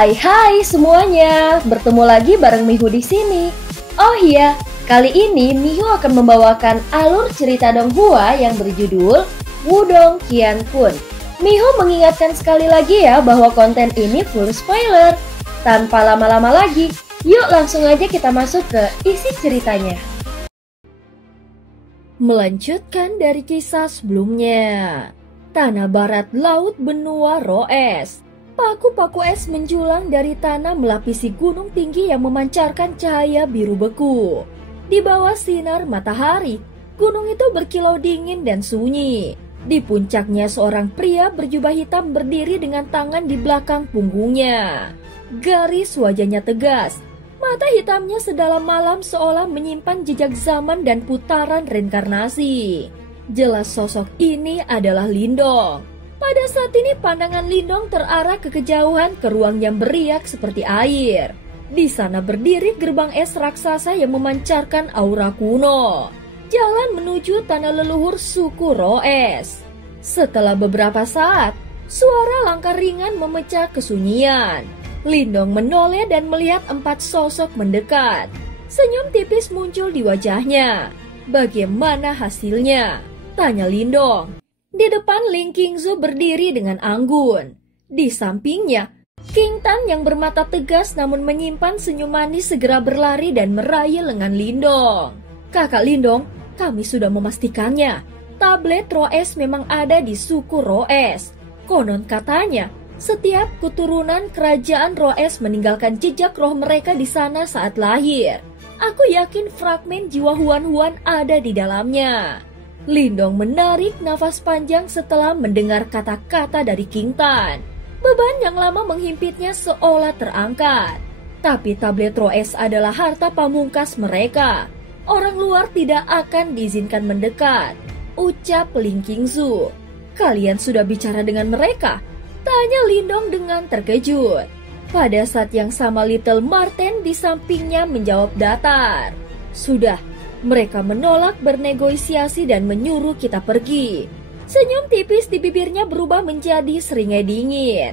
Hai semuanya, bertemu lagi bareng Mihu di sini. Oh iya, kali ini Mihu akan membawakan alur cerita Donghua yang berjudul Wudong Qiankun. Mihu mengingatkan sekali lagi ya bahwa konten ini full spoiler. Tanpa lama-lama lagi, yuk langsung aja kita masuk ke isi ceritanya. Melanjutkan dari kisah sebelumnya. Tanah barat laut benua Roes. Paku-paku es menjulang dari tanah melapisi gunung tinggi yang memancarkan cahaya biru beku. Di bawah sinar matahari, gunung itu berkilau dingin dan sunyi. Di puncaknya seorang pria berjubah hitam berdiri dengan tangan di belakang punggungnya. Garis wajahnya tegas, mata hitamnya sedalam malam seolah menyimpan jejak zaman dan putaran reinkarnasi. Jelas sosok ini adalah Lindong. Pada saat ini pandangan Lindong terarah ke kejauhan ke ruang yang beriak seperti air. Di sana berdiri gerbang es raksasa yang memancarkan aura kuno. Jalan menuju tanah leluhur suku Roes. Setelah beberapa saat, suara langkah ringan memecah kesunyian. Lindong menoleh dan melihat 4 sosok mendekat. Senyum tipis muncul di wajahnya. Bagaimana hasilnya? Tanya Lindong. Di depan Ling Qingzu berdiri dengan anggun. Di sampingnya, King Tan yang bermata tegas namun menyimpan senyum manis segera berlari dan meraih lengan Lindong. Kakak Lindong, kami sudah memastikannya. Tablet Roes memang ada di suku Roes. Konon katanya, setiap keturunan kerajaan Roes meninggalkan jejak roh mereka di sana saat lahir. Aku yakin fragmen jiwa Huan-Huan ada di dalamnya. Lindong menarik nafas panjang setelah mendengar kata-kata dari King Tan. Beban yang lama menghimpitnya seolah terangkat. Tapi tablet Roes adalah harta pamungkas mereka. Orang luar tidak akan diizinkan mendekat, ucap Ling Qingzu. Kalian sudah bicara dengan mereka? Tanya Lindong dengan terkejut. Pada saat yang sama Little Marten di sampingnya menjawab datar. Sudah. Mereka menolak bernegosiasi dan menyuruh kita pergi. Senyum tipis di bibirnya berubah menjadi seringai dingin.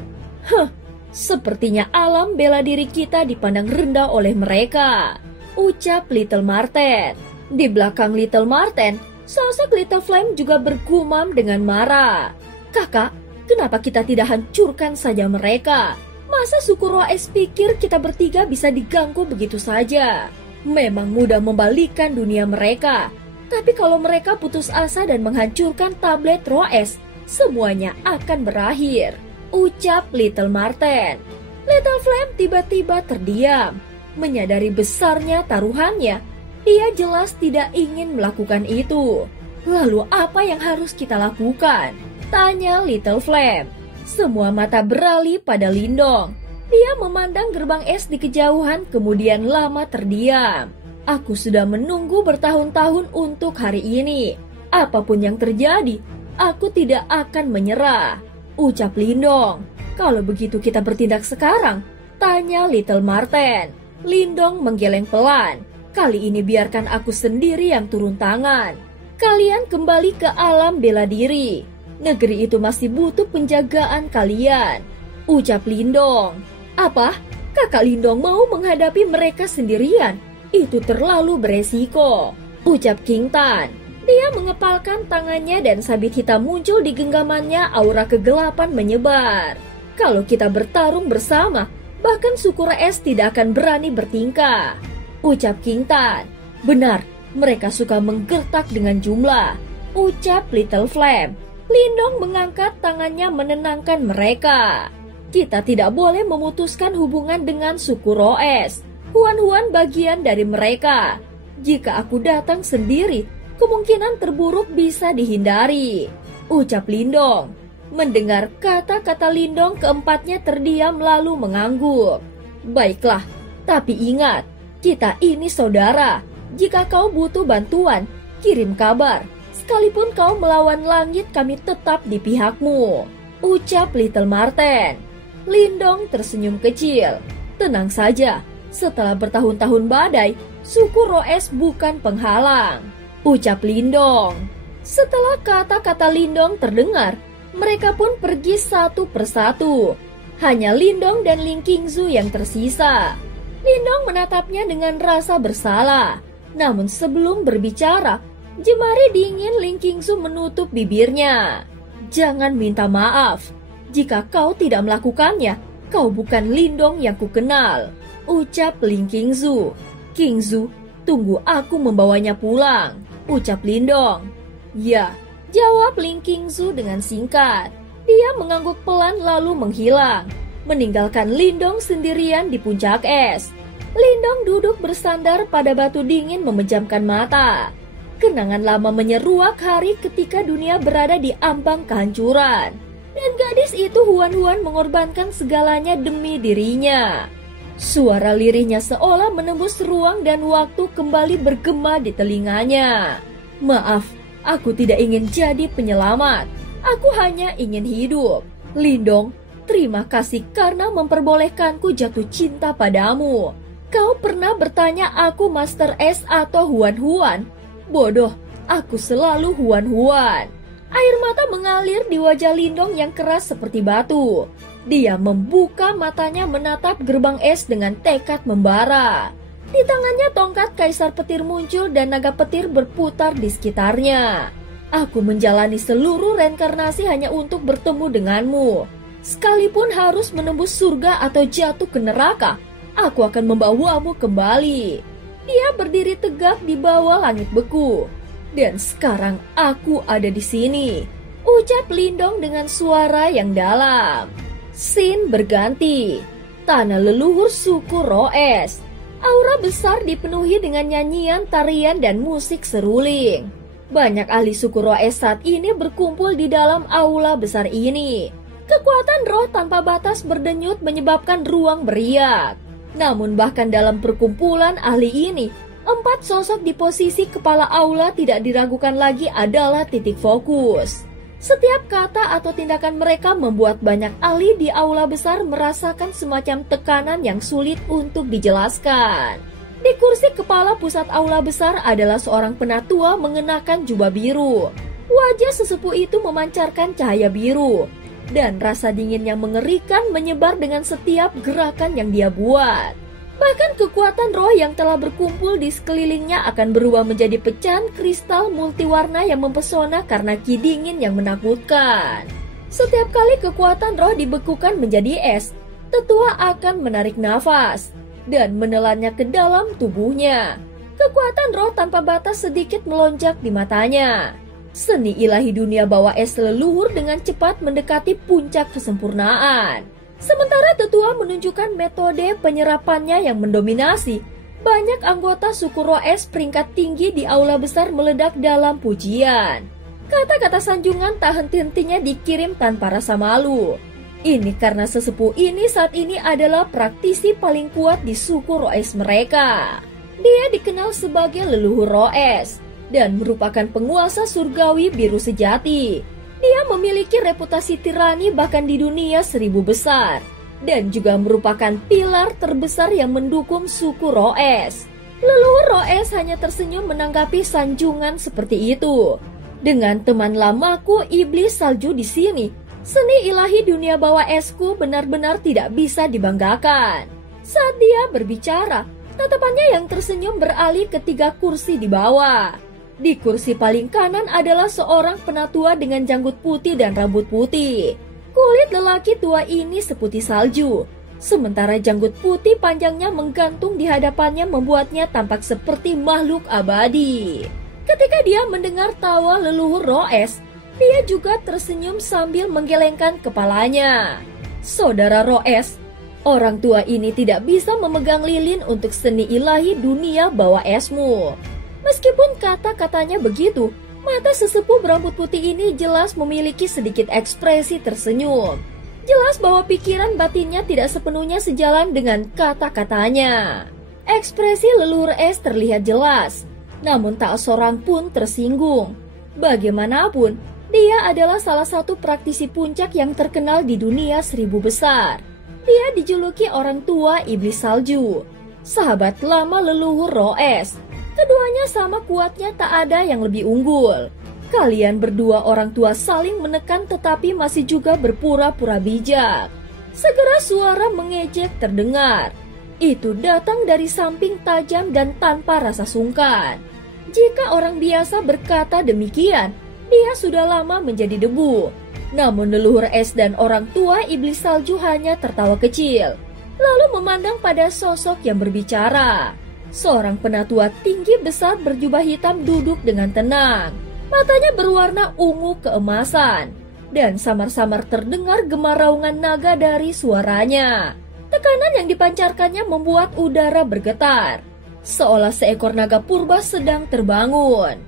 Sepertinya alam bela diri kita dipandang rendah oleh mereka, ucap Little Marten. Di belakang Little Marten, sosok Little Flame juga bergumam dengan marah. Kakak, kenapa kita tidak hancurkan saja mereka? Masa suku Roes pikir kita bertiga bisa diganggu begitu saja? Memang mudah membalikkan dunia mereka. Tapi kalau mereka putus asa dan menghancurkan tablet Roes, semuanya akan berakhir, ucap Little Marten. Little Flame tiba-tiba terdiam. Menyadari besarnya taruhannya, dia jelas tidak ingin melakukan itu. Lalu apa yang harus kita lakukan? Tanya Little Flame. Semua mata beralih pada Lindong. Dia memandang gerbang es di kejauhan kemudian lama terdiam. Aku sudah menunggu bertahun-tahun untuk hari ini. Apapun yang terjadi, aku tidak akan menyerah, ucap Lindong. Kalau begitu kita bertindak sekarang? Tanya Little Marten. Lindong menggeleng pelan. Kali ini biarkan aku sendiri yang turun tangan. Kalian kembali ke alam bela diri. Negeri itu masih butuh penjagaan kalian, ucap Lindong. Apa? Kakak Lindong mau menghadapi mereka sendirian? Itu terlalu beresiko, ucap King Tan. Dia mengepalkan tangannya dan sabit hitam muncul di genggamannya. Aura kegelapan menyebar. Kalau kita bertarung bersama, bahkan suku Roes tidak akan berani bertingkah, ucap King Tan. Benar, mereka suka menggertak dengan jumlah, ucap Little Flame. Lindong mengangkat tangannya menenangkan mereka. Kita tidak boleh memutuskan hubungan dengan suku Roes. Huan-Huan bagian dari mereka. Jika aku datang sendiri, kemungkinan terburuk bisa dihindari, ucap Lindong. Mendengar kata-kata Lindong, keempatnya terdiam lalu mengangguk. Baiklah, tapi ingat, kita ini saudara. Jika kau butuh bantuan, kirim kabar. Sekalipun kau melawan langit, kami tetap di pihakmu, ucap Little Marten. Lindong tersenyum kecil. Tenang saja, setelah bertahun-tahun badai, suku Roes bukan penghalang, ucap Lindong. Setelah kata-kata Lindong terdengar, mereka pun pergi satu persatu. Hanya Lindong dan Ling Qingzu yang tersisa. Lindong menatapnya dengan rasa bersalah. Namun sebelum berbicara, jemari dingin Ling Qingzu menutup bibirnya. Jangan minta maaf. Jika kau tidak melakukannya, kau bukan Lindong yang kukenal, ucap Ling Qingzu. Qingzu, tunggu aku membawanya pulang, ucap Lindong. Ya, jawab Ling Qingzu dengan singkat. Dia mengangguk pelan lalu menghilang, meninggalkan Lindong sendirian di puncak es. Lindong duduk bersandar pada batu dingin memejamkan mata. Kenangan lama menyeruak hari ketika dunia berada di ambang kehancuran. Dan gadis itu Huan-Huan mengorbankan segalanya demi dirinya. Suara lirihnya seolah menembus ruang dan waktu kembali bergema di telinganya. Maaf, aku tidak ingin jadi penyelamat. Aku hanya ingin hidup. Lindong, terima kasih karena memperbolehkanku jatuh cinta padamu. Kau pernah bertanya aku Master S atau Huan-Huan? Bodoh, aku selalu Huan-Huan. Air mata mengalir di wajah Lindong yang keras seperti batu. Dia membuka matanya menatap gerbang es dengan tekad membara. Di tangannya tongkat kaisar petir muncul dan naga petir berputar di sekitarnya. Aku menjalani seluruh reinkarnasi hanya untuk bertemu denganmu. Sekalipun harus menembus surga atau jatuh ke neraka, aku akan membawamu kembali. Dia berdiri tegak di bawah langit beku. Dan sekarang aku ada di sini, ucap Lindong dengan suara yang dalam. Scene berganti. Tanah leluhur suku Roes. Aura besar dipenuhi dengan nyanyian, tarian, dan musik seruling. Banyak ahli suku Roes saat ini berkumpul di dalam aula besar ini. Kekuatan roh tanpa batas berdenyut menyebabkan ruang beriak. Namun bahkan dalam perkumpulan ahli ini, 4 sosok di posisi kepala aula tidak diragukan lagi adalah titik fokus. Setiap kata atau tindakan mereka membuat banyak ahli di aula besar merasakan semacam tekanan yang sulit untuk dijelaskan. Di kursi kepala pusat aula besar adalah seorang penatua mengenakan jubah biru. Wajah sesepuh itu memancarkan cahaya biru. Dan rasa dingin yang mengerikan menyebar dengan setiap gerakan yang dia buat. Bahkan kekuatan roh yang telah berkumpul di sekelilingnya akan berubah menjadi pecahan kristal multiwarna yang mempesona karena ki dingin yang menakutkan. Setiap kali kekuatan roh dibekukan menjadi es, tetua akan menarik nafas dan menelannya ke dalam tubuhnya. Kekuatan roh tanpa batas sedikit melonjak di matanya. Seni ilahi dunia bawah es leluhur dengan cepat mendekati puncak kesempurnaan. Sementara tetua menunjukkan metode penyerapannya yang mendominasi, banyak anggota suku Roes peringkat tinggi di aula besar meledak dalam pujian. Kata-kata sanjungan tak henti-hentinya dikirim tanpa rasa malu. Ini karena sesepuh ini saat ini adalah praktisi paling kuat di suku Roes mereka. Dia dikenal sebagai leluhur Roes dan merupakan penguasa surgawi biru sejati. Dia memiliki reputasi tirani bahkan di dunia 1000 besar dan juga merupakan pilar terbesar yang mendukung suku Roes. Leluhur Roes hanya tersenyum menanggapi sanjungan seperti itu. Dengan teman lamaku iblis salju di sini, seni ilahi dunia bawah esku benar-benar tidak bisa dibanggakan. Saat dia berbicara, tatapannya yang tersenyum beralih ke 3 kursi di bawah. Di kursi paling kanan adalah seorang penatua dengan janggut putih dan rambut putih. Kulit lelaki tua ini seputih salju, sementara janggut putih panjangnya menggantung di hadapannya membuatnya tampak seperti makhluk abadi. Ketika dia mendengar tawa leluhur Roes, dia juga tersenyum sambil menggelengkan kepalanya. Saudara Roes, orang tua ini tidak bisa memegang lilin untuk seni ilahi dunia bawah esmu. Meskipun kata-katanya begitu, mata sesepuh berambut putih ini jelas memiliki sedikit ekspresi tersenyum. Jelas bahwa pikiran batinnya tidak sepenuhnya sejalan dengan kata-katanya. Ekspresi leluhur es terlihat jelas, namun tak seorang pun tersinggung. Bagaimanapun, dia adalah salah satu praktisi puncak yang terkenal di dunia 1000 besar. Dia dijuluki orang tua iblis salju, sahabat lama leluhur Roes. Keduanya sama kuatnya, tak ada yang lebih unggul. Kalian berdua orang tua saling menekan tetapi masih juga berpura-pura bijak. Segera suara mengejek terdengar. Itu datang dari samping tajam dan tanpa rasa sungkan. Jika orang biasa berkata demikian, dia sudah lama menjadi debu. Namun leluhur es dan orang tua iblis salju hanya tertawa kecil, lalu memandang pada sosok yang berbicara. Seorang penatua tinggi besar berjubah hitam duduk dengan tenang. Matanya berwarna ungu keemasan, dan samar-samar terdengar gema raungan naga dari suaranya. Tekanan yang dipancarkannya membuat udara bergetar, seolah seekor naga purba sedang terbangun.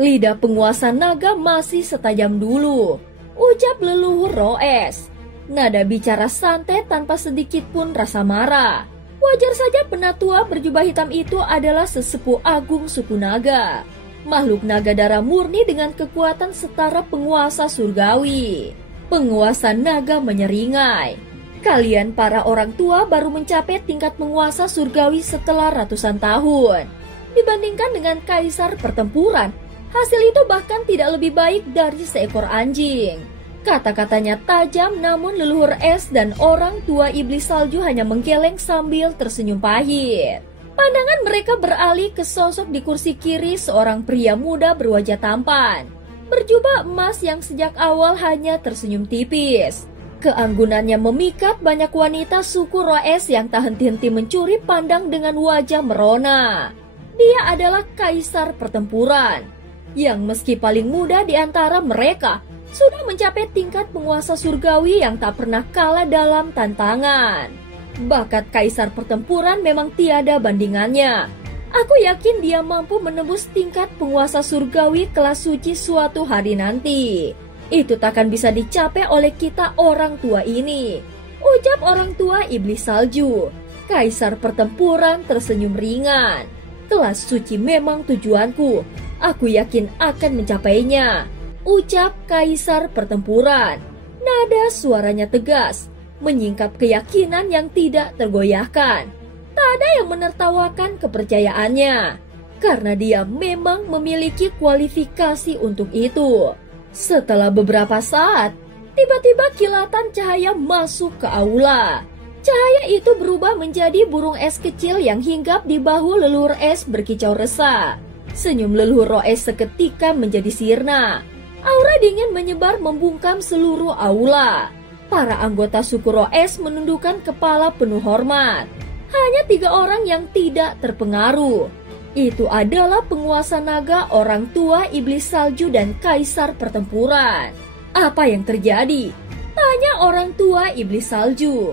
Lidah penguasa naga masih setajam dulu, ucap leluhur Roes. Nada bicara santai tanpa sedikit pun rasa marah. Wajar saja penatua berjubah hitam itu adalah sesepuh agung suku naga. Makhluk naga darah murni dengan kekuatan setara penguasa surgawi. Penguasa naga menyeringai. Kalian para orang tua baru mencapai tingkat penguasa surgawi setelah ratusan tahun. Dibandingkan dengan kaisar pertempuran, hasil itu bahkan tidak lebih baik dari seekor anjing. Kata-katanya tajam, namun leluhur es dan orang tua iblis salju hanya menggeleng sambil tersenyum pahit. Pandangan mereka beralih ke sosok di kursi kiri, seorang pria muda berwajah tampan, berjubah emas yang sejak awal hanya tersenyum tipis. Keanggunannya memikat banyak wanita suku Roes yang tak henti-henti mencuri pandang dengan wajah merona. Dia adalah kaisar pertempuran, yang meski paling muda di antara mereka, sudah mencapai tingkat penguasa surgawi yang tak pernah kalah dalam tantangan. Bakat kaisar pertempuran memang tiada bandingannya. Aku yakin dia mampu menembus tingkat penguasa surgawi kelas suci suatu hari nanti. Itu takkan bisa dicapai oleh kita orang tua ini, ucap orang tua iblis salju. Kaisar pertempuran tersenyum ringan. Kelas suci memang tujuanku. Aku yakin akan mencapainya, ucap kaisar pertempuran. Nada suaranya tegas, menyingkap keyakinan yang tidak tergoyahkan. Tak ada yang menertawakan kepercayaannya, karena dia memang memiliki kualifikasi untuk itu. Setelah beberapa saat, tiba-tiba kilatan cahaya masuk ke aula. Cahaya itu berubah menjadi burung es kecil yang hinggap di bahu leluhur es berkicau resah. Senyum leluhur Roes seketika menjadi sirna. Aura dingin menyebar membungkam seluruh aula. Para anggota suku Roes menundukkan kepala penuh hormat. Hanya 3 orang yang tidak terpengaruh. Itu adalah penguasa naga, orang tua iblis salju, dan kaisar pertempuran. Apa yang terjadi? Tanya orang tua iblis salju.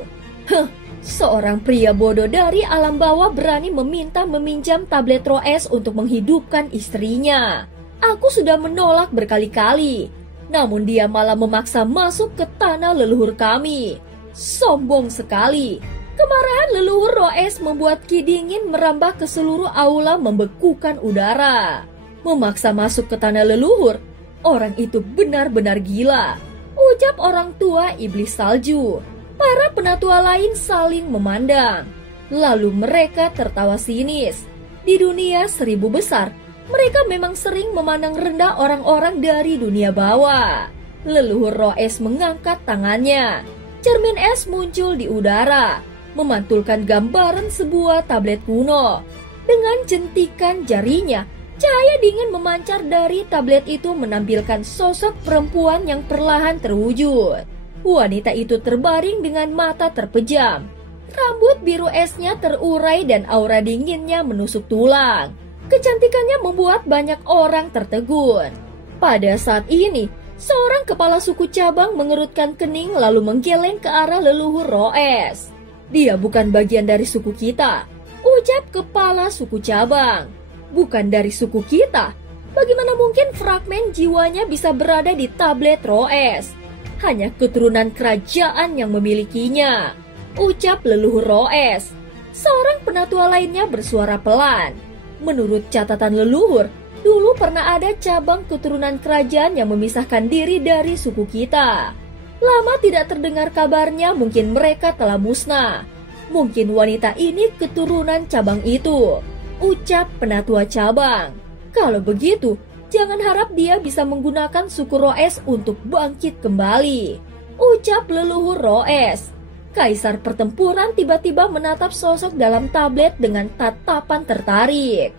Seorang pria bodoh dari alam bawah berani meminta meminjam tablet Roes untuk menghidupkan istrinya. Aku sudah menolak berkali-kali, namun dia malah memaksa masuk ke tanah leluhur kami. Sombong sekali. Kemarahan leluhur Roes membuat ki dingin merambah ke seluruh aula, membekukan udara. Memaksa masuk ke tanah leluhur, orang itu benar-benar gila, ucap orang tua iblis salju. Para penatua lain saling memandang, lalu mereka tertawa sinis. Di dunia 1000 besar, mereka memang sering memandang rendah orang-orang dari dunia bawah. Leluhur Roes mengangkat tangannya. Cermin es muncul di udara, memantulkan gambaran sebuah tablet kuno. Dengan jentikan jarinya, cahaya dingin memancar dari tablet itu menampilkan sosok perempuan yang perlahan terwujud. Wanita itu terbaring dengan mata terpejam. Rambut biru esnya terurai dan aura dinginnya menusuk tulang. Kecantikannya membuat banyak orang tertegun. Pada saat ini, seorang kepala suku cabang mengerutkan kening lalu menggeleng ke arah leluhur Roes. Dia bukan bagian dari suku kita, ucap kepala suku cabang. Bukan dari suku kita? Bagaimana mungkin fragmen jiwanya bisa berada di tablet Roes? Hanya keturunan kerajaan yang memilikinya, ucap leluhur Roes. Seorang penatua lainnya bersuara pelan. Menurut catatan leluhur, dulu pernah ada cabang keturunan kerajaan yang memisahkan diri dari suku kita. Lama tidak terdengar kabarnya, mungkin mereka telah musnah. Mungkin wanita ini keturunan cabang itu, ucap penatua cabang. Kalau begitu, jangan harap dia bisa menggunakan suku Roes untuk bangkit kembali. ucap leluhur Roes. Kaisar pertempuran tiba-tiba menatap sosok dalam tablet dengan tatapan tertarik.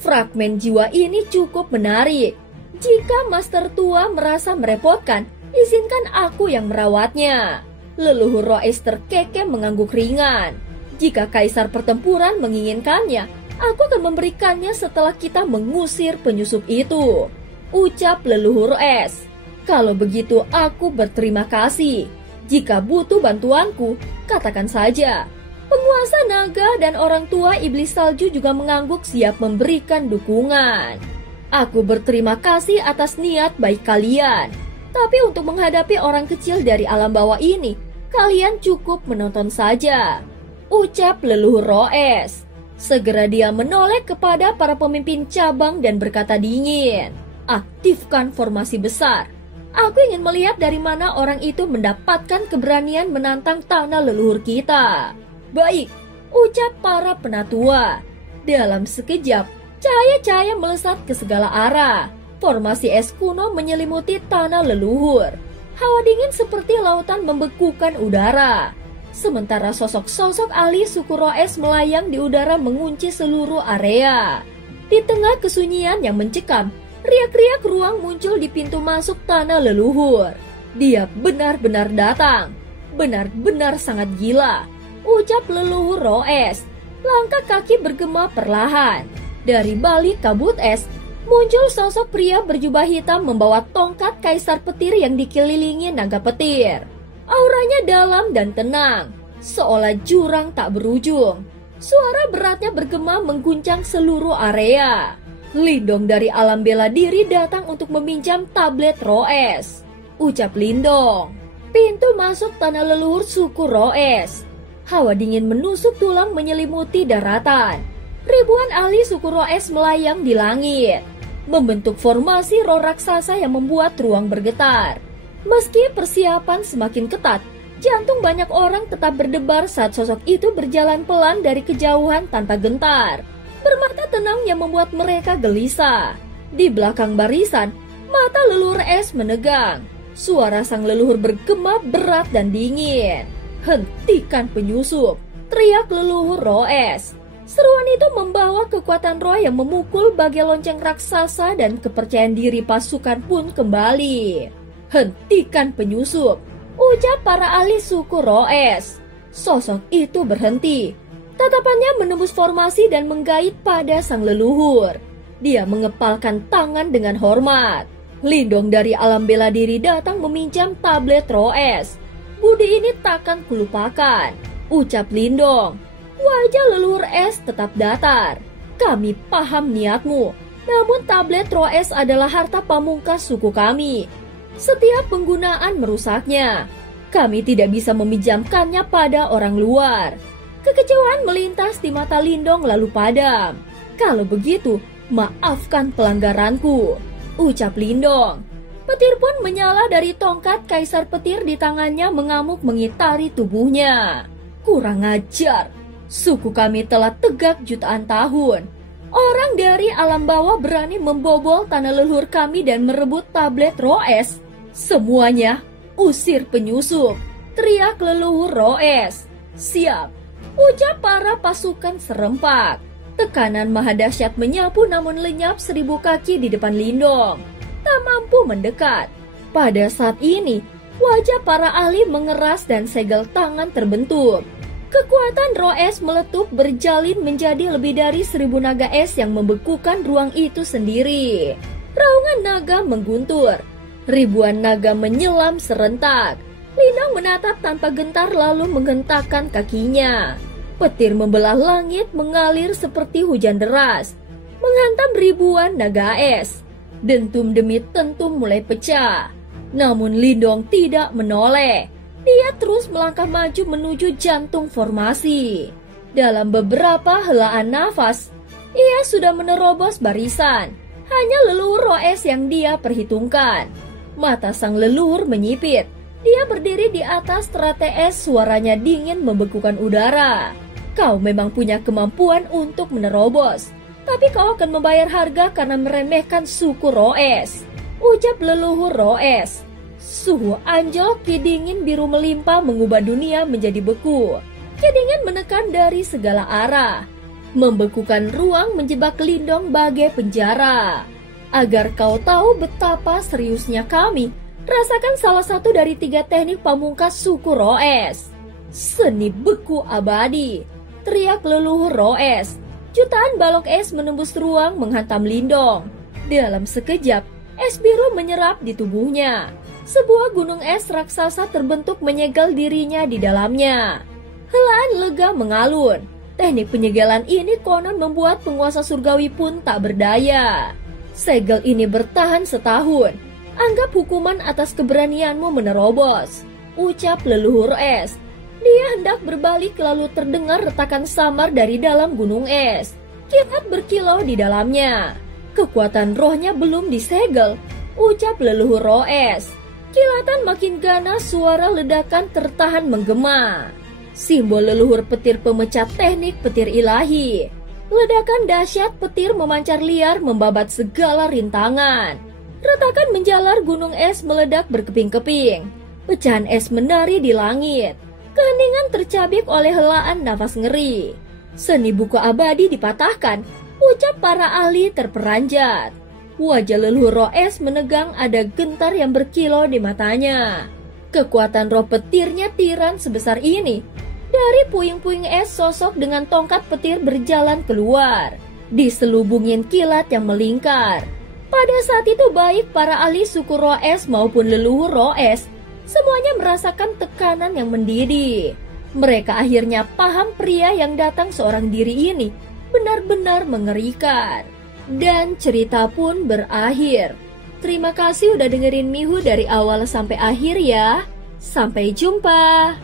Fragmen jiwa ini cukup menarik. Jika Master Tua merasa merepotkan, izinkan aku yang merawatnya. Leluhur Roes terkekeh mengangguk ringan. Jika Kaisar pertempuran menginginkannya, aku akan memberikannya setelah kita mengusir penyusup itu, ucap leluhur Roes. Kalau begitu aku berterima kasih. Jika butuh bantuanku, katakan saja. Penguasa naga dan orang tua iblis salju juga mengangguk siap memberikan dukungan. Aku berterima kasih atas niat baik kalian. Tapi untuk menghadapi orang kecil dari alam bawah ini, kalian cukup menonton saja, ucap leluhur Roes. Segera dia menoleh kepada para pemimpin cabang dan berkata dingin, aktifkan formasi besar. Aku ingin melihat dari mana orang itu mendapatkan keberanian menantang tanah leluhur kita. Baik, ucap para penatua. Dalam sekejap, cahaya-cahaya melesat ke segala arah. Formasi es kuno menyelimuti tanah leluhur. Hawa dingin seperti lautan membekukan udara. Sementara sosok-sosok ahli suku Roes melayang di udara mengunci seluruh area. Di tengah kesunyian yang mencekam, riak-riak ruang muncul di pintu masuk tanah leluhur. Dia benar-benar datang. Benar-benar sangat gila, ucap leluhur Roes. Langkah kaki bergema perlahan. Dari balik kabut es, muncul sosok pria berjubah hitam membawa tongkat kaisar petir yang dikelilingi naga petir. Auranya dalam dan tenang, seolah jurang tak berujung. Suara beratnya bergema mengguncang seluruh area. Lindong dari alam bela diri datang untuk meminjam tablet Roes, ucap Lindong. Pintu masuk tanah leluhur suku Roes. Hawa dingin menusuk tulang menyelimuti daratan. Ribuan ahli suku Roes melayang di langit, membentuk formasi roh raksasa yang membuat ruang bergetar. Meski persiapan semakin ketat, jantung banyak orang tetap berdebar saat sosok itu berjalan pelan dari kejauhan tanpa gentar, bermata tenang yang membuat mereka gelisah. Di belakang barisan, mata leluhur es menegang. Suara sang leluhur bergema berat dan dingin. Hentikan penyusup, teriak leluhur Roes. Seruan itu membawa kekuatan roh yang memukul bagai lonceng raksasa dan kepercayaan diri pasukan pun kembali. Hentikan penyusup, ucap para ahli suku Roes. Sosok itu berhenti. Tatapannya menembus formasi dan menggait pada sang leluhur. Dia mengepalkan tangan dengan hormat. Lindong dari alam bela diri datang meminjam tablet Roes. Budi ini takkan kulupakan, ucap Lindong. Wajah leluhur es tetap datar. Kami paham niatmu, namun tablet Roes adalah harta pamungkas suku kami. Setiap penggunaan merusaknya. Kami tidak bisa meminjamkannya pada orang luar. Kekecewaan melintas di mata Lindong lalu padam. Kalau begitu, maafkan pelanggaranku, ucap Lindong. Petir pun menyala dari tongkat kaisar petir di tangannya mengamuk mengitari tubuhnya. Kurang ajar, suku kami telah tegak jutaan tahun. Orang dari alam bawah berani membobol tanah leluhur kami dan merebut tablet Roes. Semuanya usir penyusup, teriak leluhur Roes. Siap, ucap para pasukan serempak. Tekanan maha dahsyat menyapu namun lenyap 1000 kaki di depan Lindong. Tak mampu mendekat. Pada saat ini, wajah para ahli mengeras dan segel tangan terbentuk. Kekuatan Roes meletup berjalin menjadi lebih dari 1000 naga es yang membekukan ruang itu sendiri. Raungan naga mengguntur. Ribuan naga menyelam serentak. Lindong menatap tanpa gentar lalu menghentakkan kakinya. Petir membelah langit mengalir seperti hujan deras, menghantam ribuan naga es. Dentum demi tentum mulai pecah. Namun Lindong tidak menoleh. Dia terus melangkah maju menuju jantung formasi. Dalam beberapa helaan nafas, ia sudah menerobos barisan. Hanya leluhur Roes yang dia perhitungkan. Mata sang leluhur menyipit. Dia berdiri di atas teratai es, suaranya dingin membekukan udara. Kau memang punya kemampuan untuk menerobos, tapi kau akan membayar harga karena meremehkan suku Roes, ucap leluhur Roes. Suhu anjlok, Ki Dingin biru melimpah mengubah dunia menjadi beku. Ki Dingin menekan dari segala arah, membekukan ruang menjebak Lindong bagai penjara. Agar kau tahu betapa seriusnya kami, rasakan salah satu dari 3 teknik pamungkas suku Roes. Seni beku abadi, teriak leluhur Roes. Jutaan balok es menembus ruang menghantam Lindong. Dalam sekejap, es biru menyerap di tubuhnya. Sebuah gunung es raksasa terbentuk menyegel dirinya di dalamnya. Helaan lega mengalun. Teknik penyegelan ini konon membuat penguasa surgawi pun tak berdaya. Segel ini bertahan setahun. Anggap hukuman atas keberanianmu menerobos, ucap leluhur es. Dia hendak berbalik lalu terdengar retakan samar dari dalam gunung es. Kilat berkilau di dalamnya. Kekuatan rohnya belum disegel, ucap leluhur Roes. Kilatan makin ganas, suara ledakan tertahan menggema. Simbol leluhur petir pemecat teknik petir ilahi. Ledakan dahsyat petir memancar liar membabat segala rintangan. Retakan menjalar gunung es meledak berkeping-keping. Pecahan es menari di langit. Keheningan tercabik oleh helaan nafas ngeri. Seni buku abadi dipatahkan, ucap para ahli terperanjat. Wajah leluhur Roes menegang, ada gentar yang berkilau di matanya. Kekuatan roh petirnya tiran sebesar ini. Dari puing-puing es sosok dengan tongkat petir berjalan keluar, diselubungin kilat yang melingkar. Pada saat itu baik para ahli suku Roes maupun leluhur Roes, semuanya merasakan tekanan yang mendidih. Mereka akhirnya paham pria yang datang seorang diri ini benar-benar mengerikan. Dan cerita pun berakhir. Terima kasih udah dengerin Mihu dari awal sampai akhir ya. Sampai jumpa.